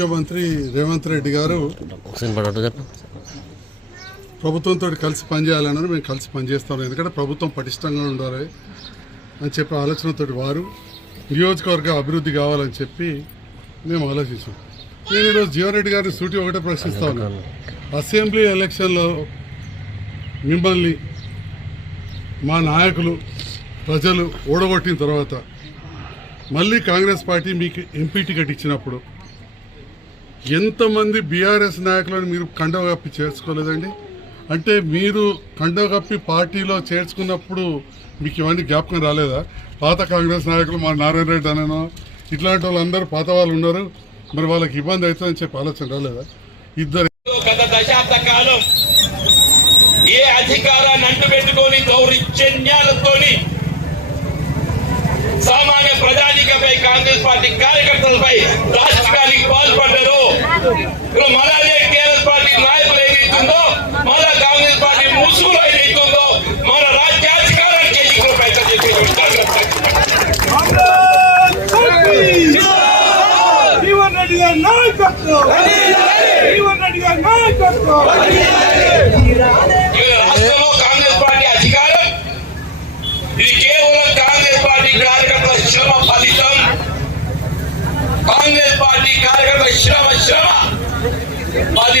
ముఖ్యమంత్రి రేవంత్ రెడ్డి గారు ప్రభుత్వంతో కలిసి పనిచేయాలన్నారు మేము కలిసి పనిచేస్తాం. ఎందుకంటే ప్రభుత్వం పటిష్టంగా ఉండాలి అని చెప్పి ఆలోచనతో వారు నియోజకవర్గ అభివృద్ధి కావాలని చెప్పి మేము ఆలోచించాం. నేను ఈరోజు జీవన్ రెడ్డి గారిని సూటి ఒకటే ప్రశ్నిస్తా ఉన్నాను అసెంబ్లీ ఎలక్షన్లో మిమ్మల్ని మా నాయకులు ప్రజలు ఓడగొట్టిన తర్వాత మళ్ళీ కాంగ్రెస్ పార్టీ మీకు ఎంపీ టికెట్ ఇచ్చినప్పుడు ఎంతమంది బీఆర్ఎస్ నాయకులను మీరు కండవగప్పి చేర్చుకోలేదండి? అంటే మీరు కండవగప్పి పార్టీలో చేర్చుకున్నప్పుడు మీకు ఇవన్నీ జ్ఞాపకం రాలేదా? పాత కాంగ్రెస్ నాయకులు మా నారాయణ రెడ్డి అనేనో ఇట్లాంటి వాళ్ళందరూ పాత వాళ్ళు ఉన్నారు. మరి వాళ్ళకి ఇబ్బంది అవుతుందని చెప్పి ఆలోచన రాలేదా? ఇద్దరు గత దశాబ్ద కాలం ఏ అధికారాన్ని అంటుపెట్టుకొని దౌర్జన్యాలతోని సామాన్య ప్రజానికపై కాంగ్రెస్ పార్టీ కార్యకర్తలపై మళ్ళీ టీఆర్ఎస్ పార్టీ నాయకులు ఏదైతుందో మళ్ళా కాంగ్రెస్ పార్టీ ముసుగులో ఏదైతుందో మన రాజ్యాధికారాన్ని చేయించుకునే ప్రయత్నం చేసేటువంటి రాష్ట్రంలో కాంగ్రెస్ పార్టీ అధికారం ఇది కేవలం కాంగ్రెస్ పార్టీ కార్యకర్తల శ్రమ ఫలితం కాంగ్రెస్ పార్టీ కార్యకర్తల శ్రమ శ్రమ పది